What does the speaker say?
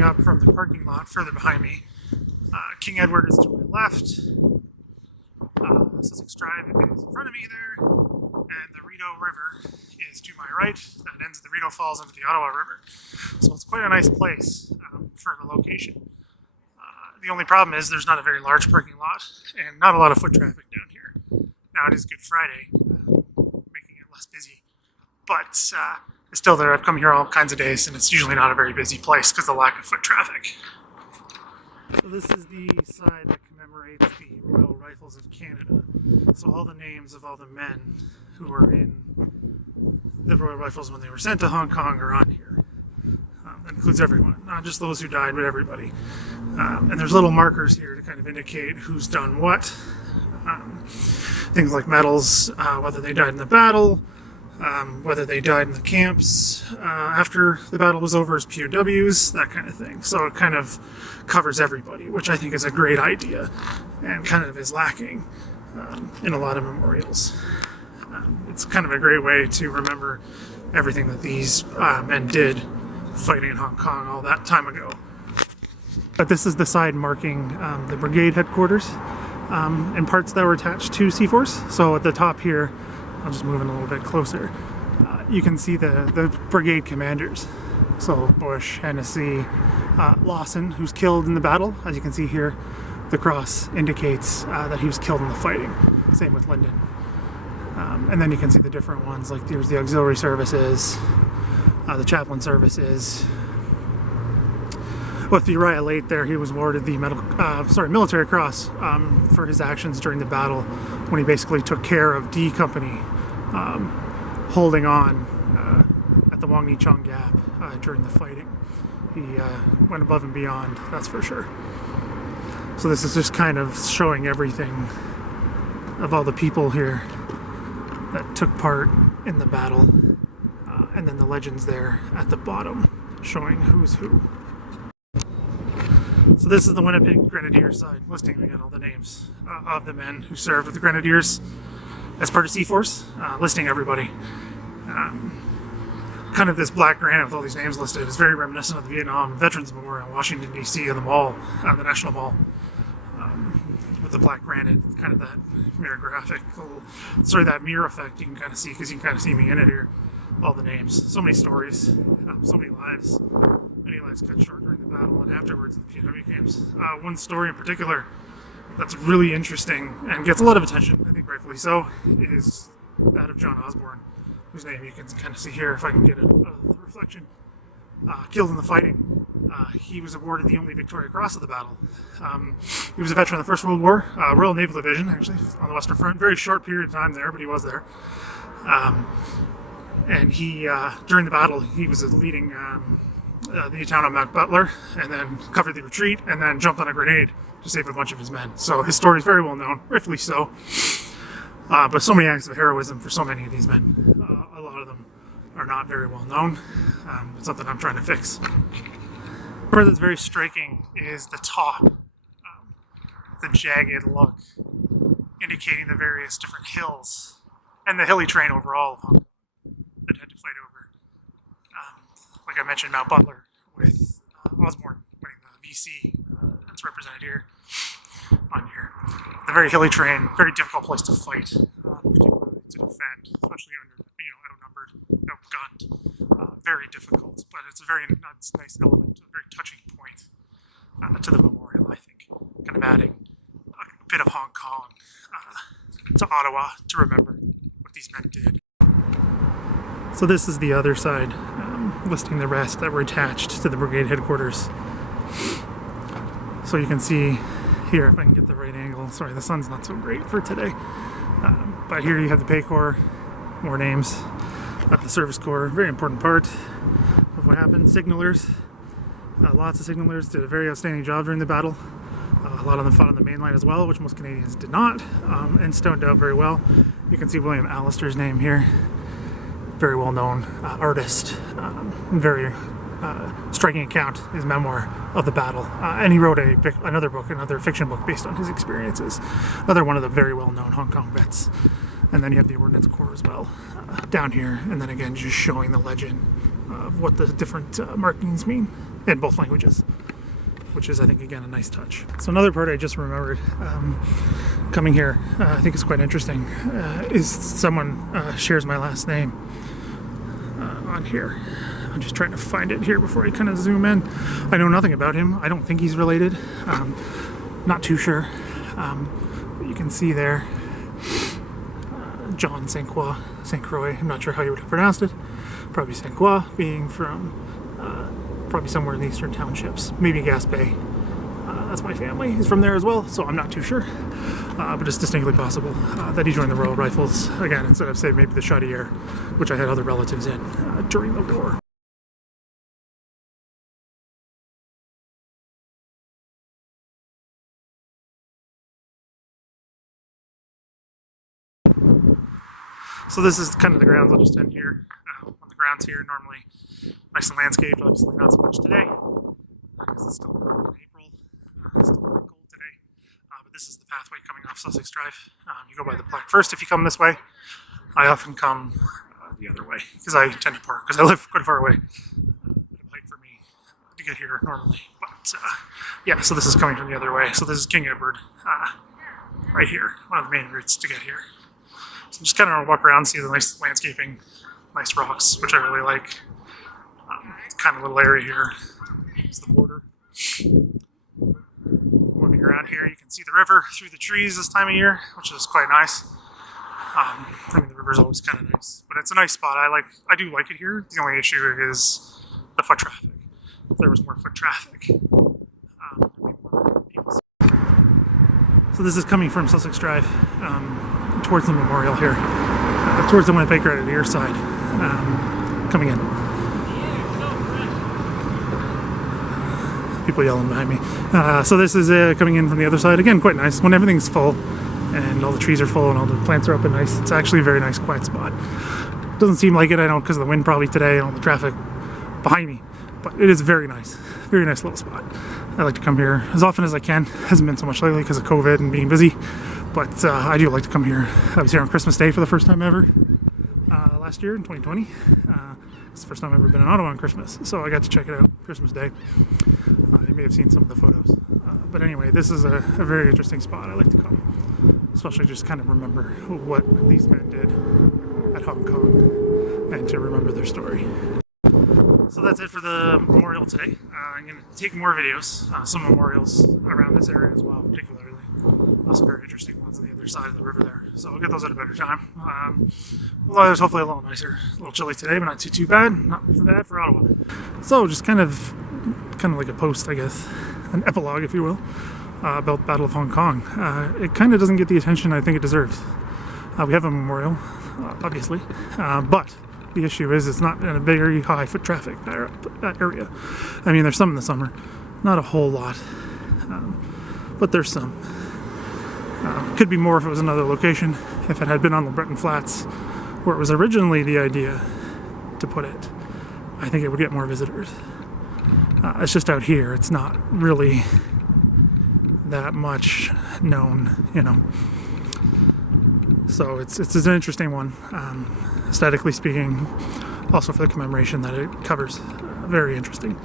Up from the parking lot further behind me. King Edward is to my left. Sussex Drive is in front of me there. And the Rideau River is to my right. That ends at the Rideau Falls into the Ottawa River. So it's quite a nice place for the location. The only problem is there's not a very large parking lot and not a lot of foot traffic down here. Now it is Good Friday, making it less busy. But it's still there. I've come here all kinds of days and it's usually not a very busy place because of the lack of foot traffic. So this is the side that commemorates the Royal Rifles of Canada. So all the names of all the men who were in the Royal Rifles when they were sent to Hong Kong are on here. That includes everyone, not just those who died, but everybody. And there's little markers here to kind of indicate who's done what. Things like medals, whether they died in the battle, whether they died in the camps after the battle was over as POWs, that kind of thing. So it kind of covers everybody, which I think is a great idea and kind of is lacking in a lot of memorials. It's kind of a great way to remember everything that these men did fighting in Hong Kong all that time ago. But this is the side marking the Brigade headquarters and parts that were attached to C-Force. So at the top here, I'll just move in a little bit closer. You can see the Brigade commanders. So Bush, Hennessy, Lawson, who's killed in the battle. As you can see here, the cross indicates that he was killed in the fighting. Same with Lyndon. And then you can see the different ones, like there's the auxiliary services, the chaplain services. With the Uriah Late there, he was awarded the military cross for his actions during the battle when he basically took care of D Company holding on at the Wang Ni Chong Gap during the fighting. He went above and beyond, that's for sure. So this is just kind of showing everything of all the people here that took part in the battle, and then the legends there at the bottom showing who's who. So this is the Winnipeg Grenadiers side, listing again all the names of the men who served with the Grenadiers as part of C-Force, listing everybody. Kind of this black granite with all these names listed is very reminiscent of the Vietnam Veterans Memorial in Washington, D.C. on the mall, the National Mall, with the black granite, kind of that mirror that mirror effect you can kind of see, because you can kind of see me in it here. All the names, so many stories, so many lives cut short during the battle and afterwards in the POW camps. One story in particular that's really interesting and gets a lot of attention, I think rightfully so, is that of John Osborne, whose name you can kind of see here if I can get a reflection. Killed in the fighting. He was awarded the only Victoria Cross of the battle. He was a veteran of the First World War, Royal Naval Division, actually, on the Western Front. Very short period of time there, but he was there. And he, during the battle, he was leading the town of Mount Butler, and then covered the retreat, and then jumped on a grenade to save a bunch of his men. So his story is very well known, rightfully so. But so many acts of heroism for so many of these men. A lot of them are not very well known. It's something I'm trying to fix. Part that's very striking is the top, the jagged look, indicating the various different hills and the hilly terrain overall of Hong Kong that had to fight over. Like I mentioned, Mount Butler with Osborne winning the VC, that's represented here on here. The very hilly terrain, very difficult place to fight, particularly to defend, especially under outnumbered, outgunned. Very difficult, but it's a very nice element, a very touching point to the memorial, I think. Kind of adding a bit of Hong Kong to Ottawa to remember what these men did. So this is the other side, listing the rest that were attached to the Brigade headquarters. So you can see here, if I can get the right angle, sorry the sun's not so great for today, but here you have the Pay Corps, more names, the Service Corps, very important part of what happened. Signalers, lots of signalers did a very outstanding job during the battle. A lot of them fought on the main line as well, which most Canadians did not, and stoned out very well. You can see William Allister's name here. Very well-known artist, very striking account, his memoir of the battle, and he wrote another fiction book based on his experiences. Another one of the very well-known Hong Kong vets. And then you have the Ordnance Corps as well, down here, and then again just showing the legend of what the different markings mean. in both languages, which is, I think, again, a nice touch. So another part I just remembered coming here, I think it's quite interesting, is someone shares my last name on here. I'm just trying to find it here before I kind of zoom in. I know nothing about him. I don't think he's related. Not too sure. But you can see there, John St. Croix. I'm not sure how you would have pronounced it. Probably St. Croix, being from probably somewhere in the eastern townships, maybe Gaspé. That's my family. He's from there as well, so I'm not too sure. But it's distinctly possible that he joined the Royal Rifles, again, instead of, say, maybe the Chaudière, which I had other relatives in during the war. So this is kind of the grounds. I'll just end here on the grounds here. Normally nice and landscaped, obviously not so much today because it's still early in April. It's still really cold today. But this is the pathway coming off Sussex Drive. You go by the plaque first if you come this way. I often come the other way because I tend to park because I live quite far away. A bit of a hike for me to get here normally. But yeah, so this is coming from the other way. So this is King Edward right here, one of the main routes to get here. So just kind of walk around, see the nice landscaping, nice rocks, which I really like. Kind of little area here is the border. Moving around here, you can see the river through the trees this time of year, which is quite nice. I mean, the river's always kind of nice, but it's a nice spot. I do like it here. The only issue is the foot traffic. If there was more foot traffic, so this is coming from Sussex Drive towards the memorial here, towards the Winnipeg Grenadiers side, coming in. People yelling behind me. So this is coming in from the other side. Again, quite nice. When everything's full and all the trees are full and all the plants are up and nice, it's actually a very nice, quiet spot. Doesn't seem like it, I know, because of the wind probably today and all the traffic behind me. But it is very nice little spot. I like to come here as often as I can. Hasn't been so much lately because of COVID and being busy, but I do like to come here. I was here on Christmas Day for the first time ever last year in 2020. It's the first time I've ever been in Ottawa on Christmas, so I got to check it out Christmas Day. You may have seen some of the photos. But anyway, this is a very interesting spot. I like to come, especially just kind of remember what these men did at Hong Kong and to remember their story. So that's it for the memorial today. I'm going to take more videos, some memorials around this area as well, particularly. Some very interesting ones on the other side of the river there. So I'll get those at a better time. Well, it was hopefully a little nicer, a little chilly today, but not too bad. Not for bad for Ottawa. So just kind of like a post, I guess, an epilogue, if you will, about Battle of Hong Kong. It kind of doesn't get the attention I think it deserves. We have a memorial, obviously, but the issue is it's not in a very high foot traffic that area. I mean, there's some in the summer, not a whole lot, but there's some. Could be more if it was another location, if it had been on the Breton Flats, where it was originally the idea to put it. I think it would get more visitors. It's just out here, it's not really that much known, you know. So it's an interesting one, aesthetically speaking, also for the commemoration that it covers. Very interesting.